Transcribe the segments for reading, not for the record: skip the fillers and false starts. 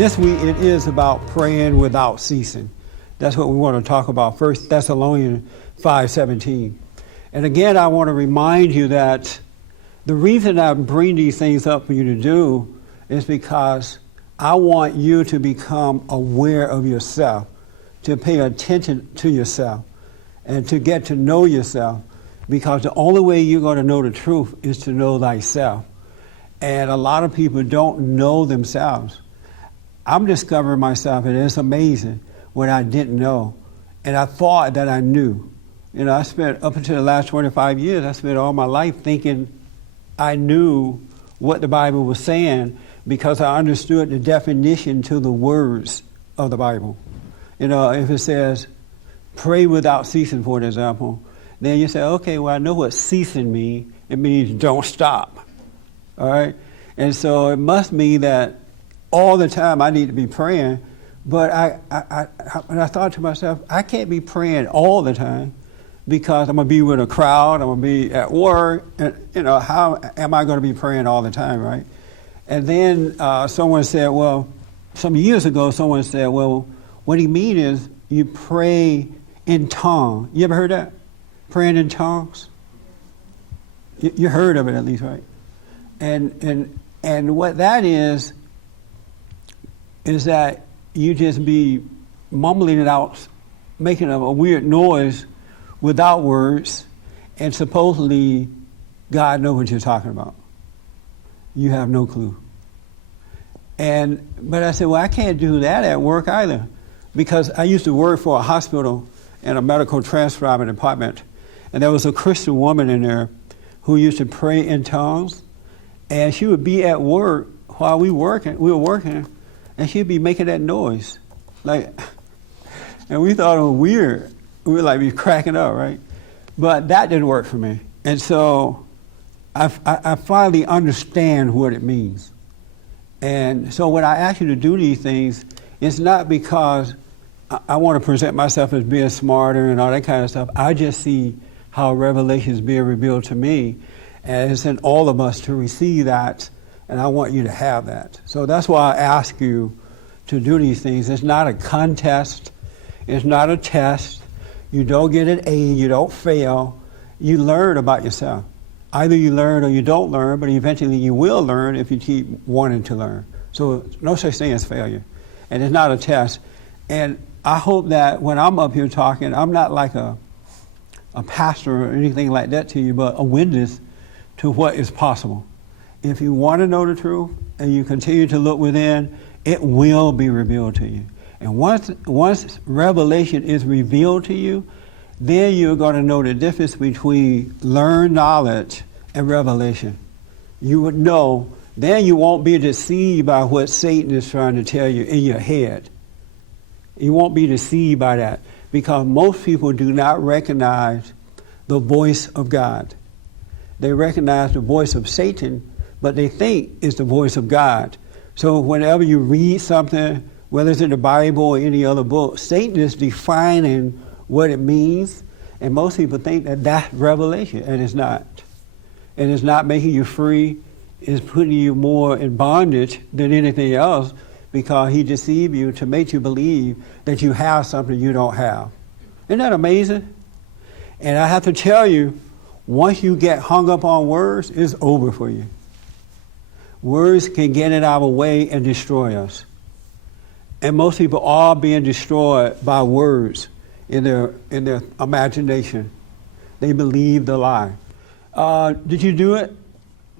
This week it is about praying without ceasing. That's what we want to talk about. 1 Thessalonians 5:17. And again, I want to remind you that the reason I bring these things up for you to do is because I want you to become aware of yourself, to pay attention to yourself, and to get to know yourself, because the only way you're going to know the truth is to know thyself. And a lot of people don't know themselves. I'm discovering myself, and it's amazing what I didn't know. And I thought that I knew. You know, I spent, up until the last 25 years, I spent all my life thinking I knew what the Bible was saying because I understood the definition to the words of the Bible. You know, if it says, pray without ceasing, for example, then you say, okay, well, I know what ceasing means. It means don't stop. All right? And so it must mean that all the time I need to be praying, but I thought to myself, I can't be praying all the time because I'm going to be with a crowd, I'm going to be at work, and, you know, how am I going to be praying all the time, right? And then someone said, well, some years ago, someone said, well, what he mean is you pray in tongues. You ever heard that? Praying in tongues? You heard of it at least, right? And what that is that you just be mumbling it out, making a weird noise without words, and supposedly God knows what you're talking about. You have no clue. But I said, well, I can't do that at work either, because I used to work for a hospital in a medical transcribing department, and there was a Christian woman in there who used to pray in tongues, and she would be at work while we were working, and she'd be making that noise, and we thought it was weird. We were like, be cracking up, right? But that didn't work for me, and so I finally understand what it means. And so when I ask you to do these things, it's not because I want to present myself as being smarter and all that kind of stuff. I just see how revelation is being revealed to me, and it's in all of us to receive that, and I want you to have that. So that's why I ask you to do these things. It's not a contest. It's not a test. You don't get an A. You don't fail. You learn about yourself. Either you learn or you don't learn, but eventually you will learn if you keep wanting to learn. So no such thing as failure. And it's not a test. And I hope that when I'm up here talking, I'm not like a pastor or anything like that to you, but a witness to what is possible. If you want to know the truth and you continue to look within, it will be revealed to you. And once revelation is revealed to you, then you're going to know the difference between learned knowledge and revelation. You would know, then you won't be deceived by what Satan is trying to tell you in your head. You won't be deceived by that, because most people do not recognize the voice of God. They recognize the voice of Satan, but they think it's the voice of God. So whenever you read something, whether it's in the Bible or any other book, Satan is defining what it means, and most people think that that's revelation, and it's not. And it's not making you free. It's putting you more in bondage than anything else, because he deceived you to make you believe that you have something you don't have. Isn't that amazing? And I have to tell you, once you get hung up on words, it's over for you. Words can get in our way and destroy us. And most people are being destroyed by words in their imagination. They believe the lie. Did you do it?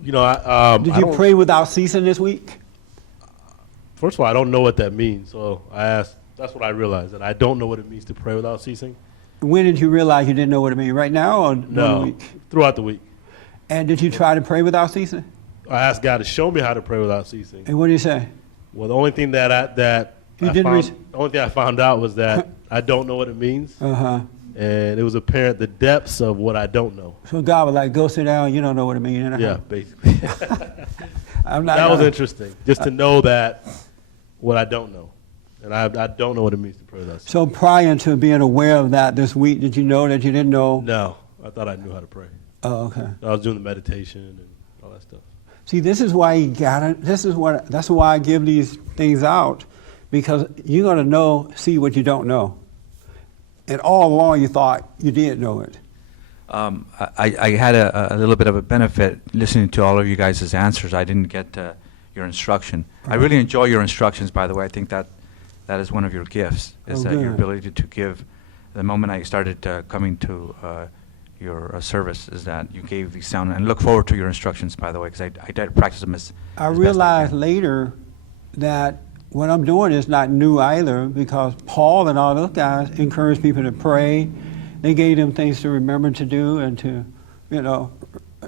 You know, did you pray without ceasing this week? First of all, I don't know what that means. So I asked, that's what I realized, that I don't know what it means to pray without ceasing. When did you realize you didn't know what it means? Right now or no, the week? Throughout the week. And did you try to pray without ceasing? I asked God to show me how to pray without ceasing. And what did he say? Well, the only thing the only thing I found out was that I don't know what it means. Uh-huh. And it was apparent the depths of what I don't know. So God was like, go sit down, you don't know what it means. Yeah, basically. That was interesting, just to know that what I don't know. And I don't know what it means to pray without ceasing. So prior to being aware of that this week, did you know that you didn't know? No, I thought I knew how to pray. Oh, okay. I was doing the meditation and all that stuff. See, this is why that's why I give these things out, because you're going to see what you don't know. And all along you thought you did know it. I had a little bit of a benefit listening to all of you guys' answers. I didn't get your instruction. I really enjoy your instructions, by the way. I think that is one of your gifts, is that your ability to give. The moment I started coming to your service, is that you gave these sound, and look forward to your instructions, by the way, because I did practice them as I best realized can. later that what I'm doing is not new either, because Paul and all those guys encouraged people to pray. They gave them things to remember to do and to,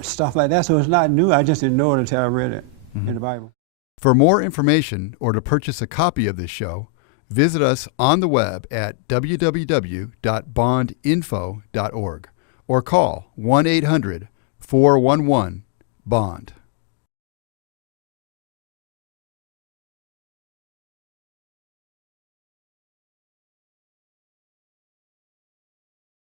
stuff like that. So it's not new. I just didn't know it until I read it in the Bible. For more information or to purchase a copy of this show, visit us on the web at www.bondinfo.org or call 1-800-411-BOND.